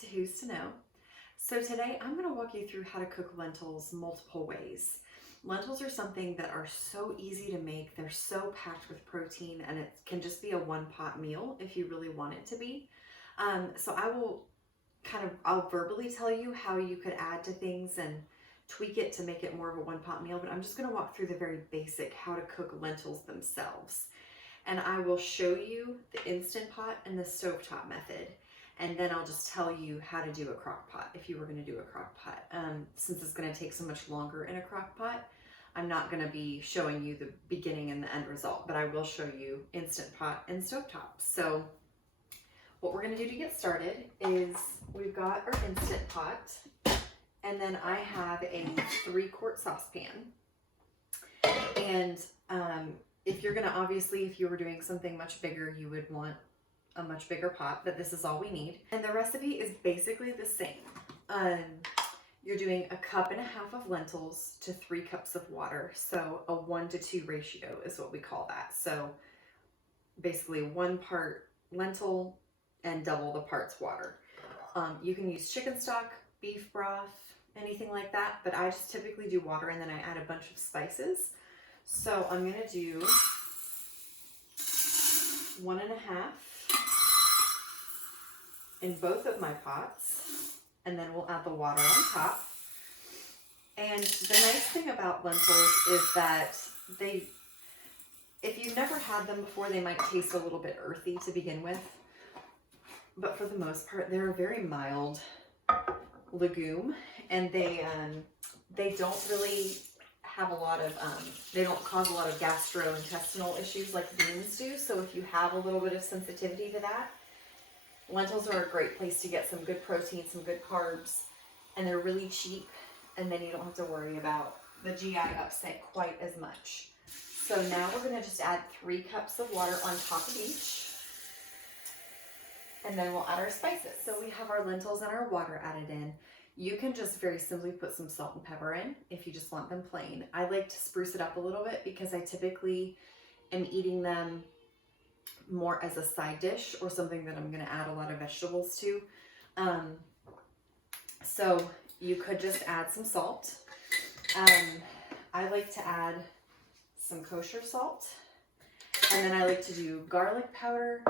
to Who's to Know. So today I'm going to walk you through how to cook lentils multiple ways. Lentils are something that are so easy to make. They're so packed with protein, and it can just be a one-pot meal if you really want it to be. So I'll verbally tell you how you could add to things and tweak it to make it more of a one-pot meal, but I'm just going to walk through the very basic how to cook lentils themselves. And I will show you the Instant Pot and the stovetop method. And then I'll just tell you how to do a crock pot if you were going to do a crock pot. Since it's going to take so much longer in a crock pot, I'm not going to be showing you the beginning and the end result, but I will show you Instant Pot and stovetop. So what we're going to do to get started is we've got our Instant Pot, and then I have a 3-quart saucepan. And if you're going to, obviously, if you were doing something much bigger, you would want a much bigger pot, but this is all we need. And the recipe is basically the same. You're doing 1.5 cups of lentils to 3 cups of water. So a 1-to-2 ratio is what we call that. So basically 1 part lentil and double the parts water. You can use chicken stock, beef broth, anything like that, but I just typically do water and then I add a bunch of spices. So I'm gonna do 1.5 in both of my pots, and then we'll add the water on top. And the nice thing about lentils is that if you've never had them before, they might taste a little bit earthy to begin with, but for the most part, they're a very mild legume, and they don't really have a lot of, they don't cause a lot of gastrointestinal issues like beans do. So if you have a little bit of sensitivity to that, lentils are a great place to get some good protein, some good carbs, and they're really cheap, and then you don't have to worry about the GI upset quite as much. So now we're going to just add 3 cups of water on top of each, and then we'll add our spices. So we have our lentils and our water added in. You can just very simply put some salt and pepper in if you just want them plain. I like to spruce it up a little bit because I typically am eating them more as a side dish or something that I'm going to add a lot of vegetables to. So you could just add some salt. I like to add some kosher salt, and then I like to do garlic powder,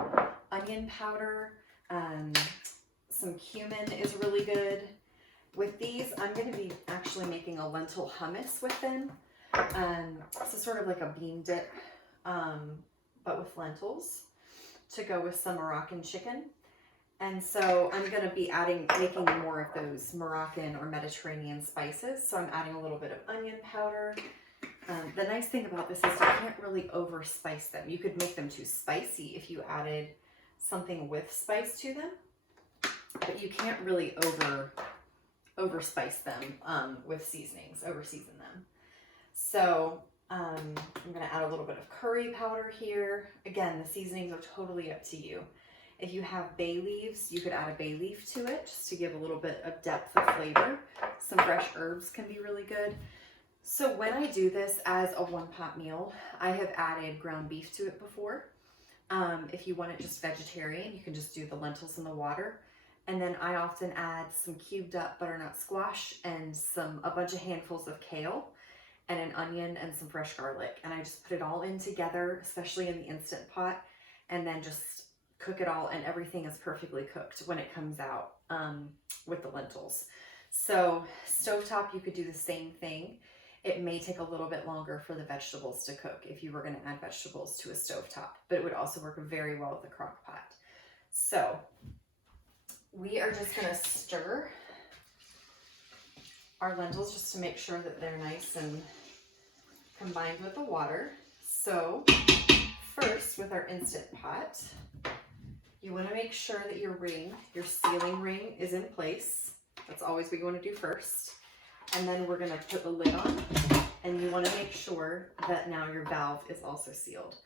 onion powder, some cumin is really good. With these, I'm going to be actually making a lentil hummus with them. So sort of like a bean dip, but with lentils, to go with some Moroccan chicken. And so I'm going to be making more of those Moroccan or Mediterranean spices. So I'm adding a little bit of onion powder. The nice thing about this is you can't really over spice them. You could make them too spicy if you added something with spice to them, but you can't really over spice them with seasonings, over season them. So I'm going to add a little bit of curry powder here. Again, the seasonings are totally up to you. If you have bay leaves, you could add a bay leaf to it just to give a little bit of depth of flavor. Some fresh herbs can be really good. So when I do this as a one-pot meal, I have added ground beef to it before. If you want it just vegetarian, you can just do the lentils in the water. And then I often add some cubed up butternut squash and a bunch of handfuls of kale and an onion and some fresh garlic. And I just put it all in together, especially in the Instant Pot, and then just cook it all, and everything is perfectly cooked when it comes out with the lentils. So stovetop, you could do the same thing. It may take a little bit longer for the vegetables to cook if you were going to add vegetables to a stovetop, but it would also work very well with a crock pot. So we are just going to stir our lentils just to make sure that they're nice and combined with the water. So first, with our Instant Pot, you want to make sure that your sealing ring is in place. That's always what you want to do first. And then we're going to put the lid on, and you want to make sure that now your valve is also sealed.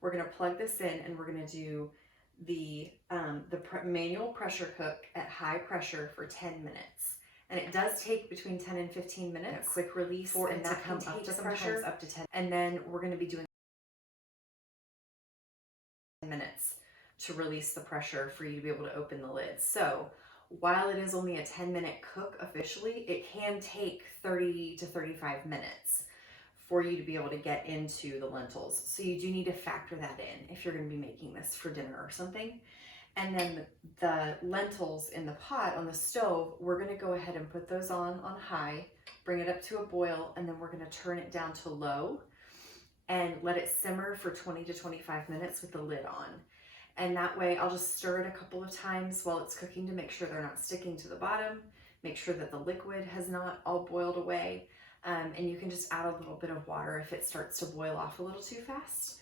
We're going to plug this in, and we're going to do the manual pressure cook at high pressure for 10 minutes. And it does take between 10 and 15 minutes, a quick release for it to come up to pressure, up to 10. And then we're going to be doing 10 minutes to release the pressure for you to be able to open the lid. So while it is only a 10-minute cook officially, it can take 30 to 35 minutes for you to be able to get into the lentils. So you do need to factor that in if you're going to be making this for dinner or something. And then the lentils in the pot on the stove, we're going to go ahead and put those on high, bring it up to a boil, and then we're going to turn it down to low and let it simmer for 20 to 25 minutes with the lid on. And that way I'll just stir it a couple of times while it's cooking to make sure they're not sticking to the bottom, make sure that the liquid has not all boiled away. And you can just add a little bit of water if it starts to boil off a little too fast.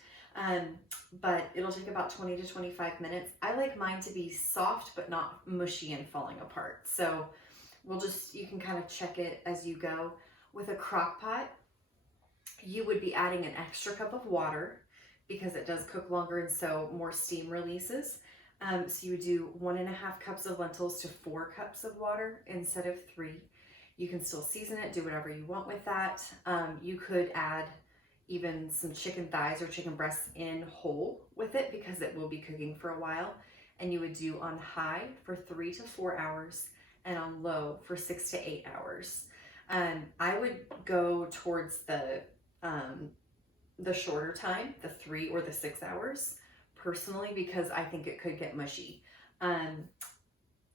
But it'll take about 20 to 25 minutes. I like mine to be soft, but not mushy and falling apart. So you can kind of check it as you go. With a crock pot, you would be adding an extra cup of water because it does cook longer and so more steam releases. So you would do 1.5 cups of lentils to 4 cups of water instead of 3. You can still season it, do whatever you want with that. You could add even some chicken thighs or chicken breasts in whole with it because it will be cooking for a while. And you would do on high for 3 to 4 hours and on low for 6 to 8 hours. I would go towards the shorter time, the 3 or the 6 hours personally, because I think it could get mushy.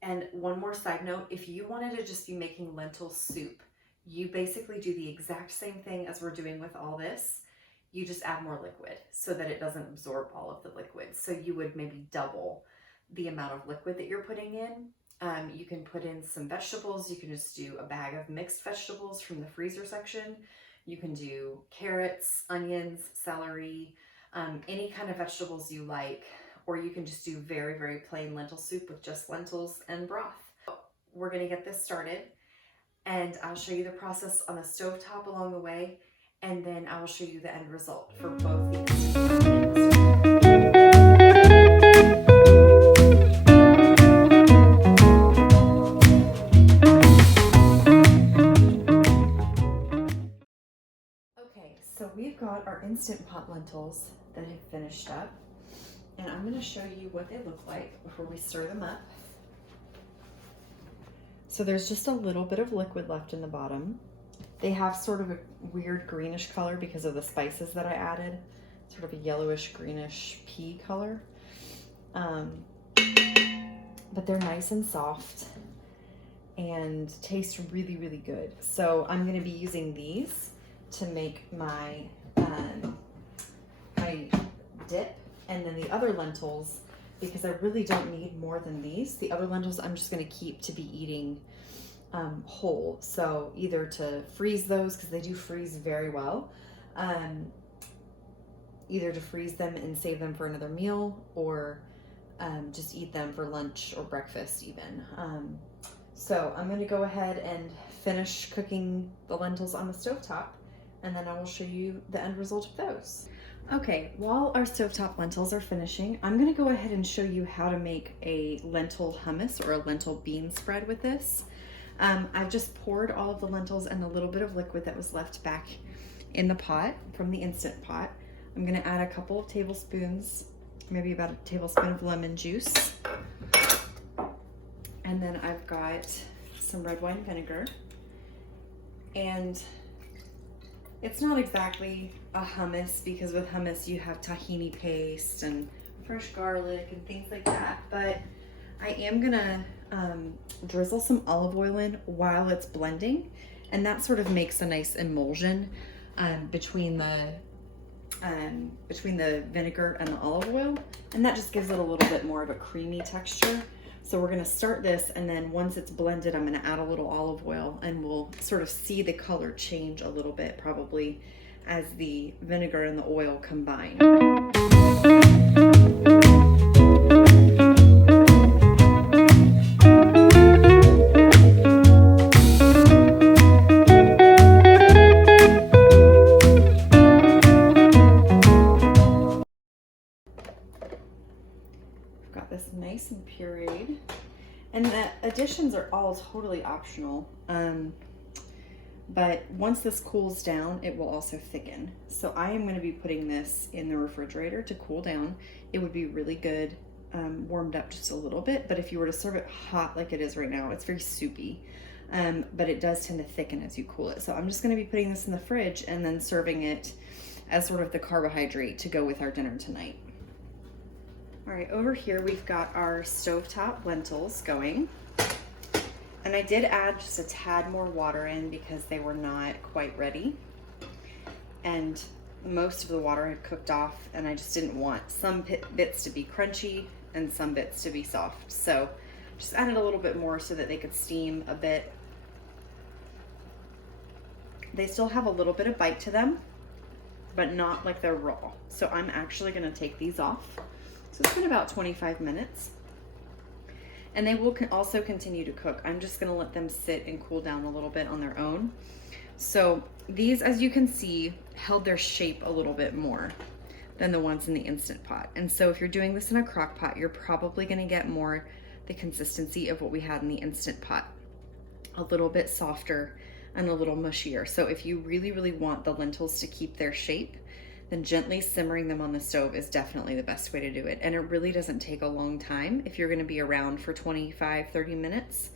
And one more side note, if you wanted to just be making lentil soup, you basically do the exact same thing as we're doing with all this. You just add more liquid so that it doesn't absorb all of the liquid. So you would maybe double the amount of liquid that you're putting in. You can put in some vegetables. You can just do a bag of mixed vegetables from the freezer section. You can do carrots, onions, celery, any kind of vegetables you like. Or you can just do very, very plain lentil soup with just lentils and broth. We're gonna get this started and I'll show you the process on the stovetop along the way, and then I will show you the end result for both these. Okay, so we've got our Instant Pot lentils that have finished up. And I'm going to show you what they look like before we stir them up. So there's just a little bit of liquid left in the bottom. They have sort of a weird greenish color because of the spices that I added. Sort of a yellowish greenish pea color. But they're nice and soft and taste really, really good. So I'm going to be using these to make my, my dip. And then the other lentils, because I really don't need more than these, the other lentils I'm just going to keep to be eating whole. So either to freeze those, because they do freeze very well, either to freeze them and save them for another meal, or just eat them for lunch or breakfast even. So I'm going to go ahead and finish cooking the lentils on the stovetop, and then I will show you the end result of those. Okay, while our stovetop lentils are finishing, I'm going to go ahead and show you how to make a lentil hummus or a lentil bean spread with this. I've just poured all of the lentils and a little bit of liquid that was left back in the pot from the Instant Pot. I'm going to add a couple of tablespoons, maybe about a tablespoon of lemon juice. And then I've got some red wine vinegar. And it's not exactly a hummus, because with hummus you have tahini paste and fresh garlic and things like that, but I am gonna drizzle some olive oil in while it's blending, and that sort of makes a nice emulsion between the vinegar and the olive oil, and that just gives it a little bit more of a creamy texture. So we're gonna start this, and then once it's blended, I'm gonna add a little olive oil, and we'll sort of see the color change a little bit probably as the vinegar and the oil combine. I've got this nice and pureed, and the additions are all totally optional. But once this cools down, it will also thicken. So I am going to be putting this in the refrigerator to cool down. It would be really good warmed up just a little bit, but if you were to serve it hot like it is right now, it's very soupy. But it does tend to thicken as you cool it. So I'm just gonna be putting this in the fridge and then serving it as sort of the carbohydrate to go with our dinner tonight. All right, over here we've got our stovetop lentils going. And I did add just a tad more water in because they were not quite ready. And most of the water had cooked off, and I just didn't want some bits to be crunchy and some bits to be soft. So just added a little bit more so that they could steam a bit. They still have a little bit of bite to them, but not like they're raw. So I'm actually gonna take these off. So it's been about 25 minutes. And they will also continue to cook. I'm just gonna let them sit and cool down a little bit on their own. So these, as you can see, held their shape a little bit more than the ones in the Instant Pot. And so if you're doing this in a crock pot, you're probably gonna get more the consistency of what we had in the Instant Pot. A little bit softer and a little mushier. So if you really, really want the lentils to keep their shape, then gently simmering them on the stove is definitely the best way to do it. And it really doesn't take a long time. If you're gonna be around for 25, 30 minutes,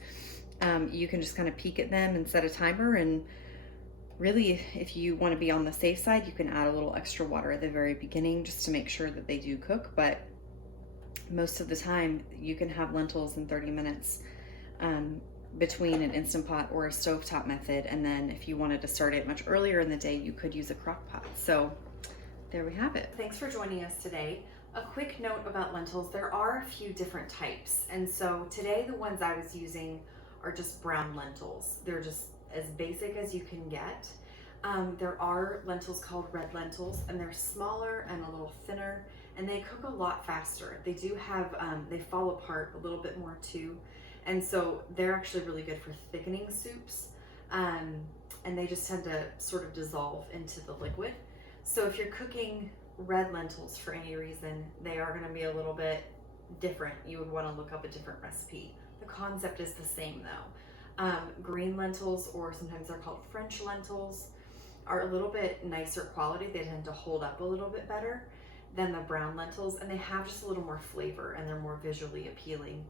you can just kind of peek at them and set a timer. And really, if you want to be on the safe side, you can add a little extra water at the very beginning just to make sure that they do cook. But most of the time, you can have lentils in 30 minutes between an Instant Pot or a stovetop method. And then if you wanted to start it much earlier in the day, you could use a crock pot. So there we have it. Thanks for joining us today. A quick note about lentils, there are a few different types. And so today, the ones I was using are just brown lentils. They're just as basic as you can get. There are lentils called red lentils, and they're smaller and a little thinner, and they cook a lot faster. They do have, they fall apart a little bit more too, and so they're actually really good for thickening soups, and they just tend to sort of dissolve into the liquid. So if you're cooking red lentils for any reason, they are gonna be a little bit different. You would wanna look up a different recipe. The concept is the same though. Green lentils, or sometimes they're called French lentils, are a little bit nicer quality. They tend to hold up a little bit better than the brown lentils, and they have just a little more flavor and they're more visually appealing.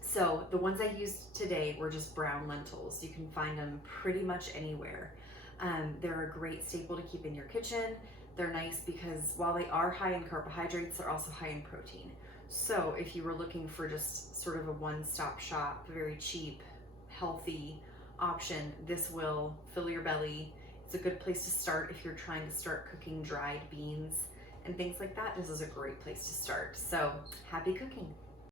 So the ones I used today were just brown lentils. You can find them pretty much anywhere. They're a great staple to keep in your kitchen. They're nice because while they are high in carbohydrates, they're also high in protein. So if you were looking for just sort of a one-stop shop, very cheap, healthy option, this will fill your belly. It's a good place to start if you're trying to start cooking dried beans and things like that. This is a great place to start. So happy cooking.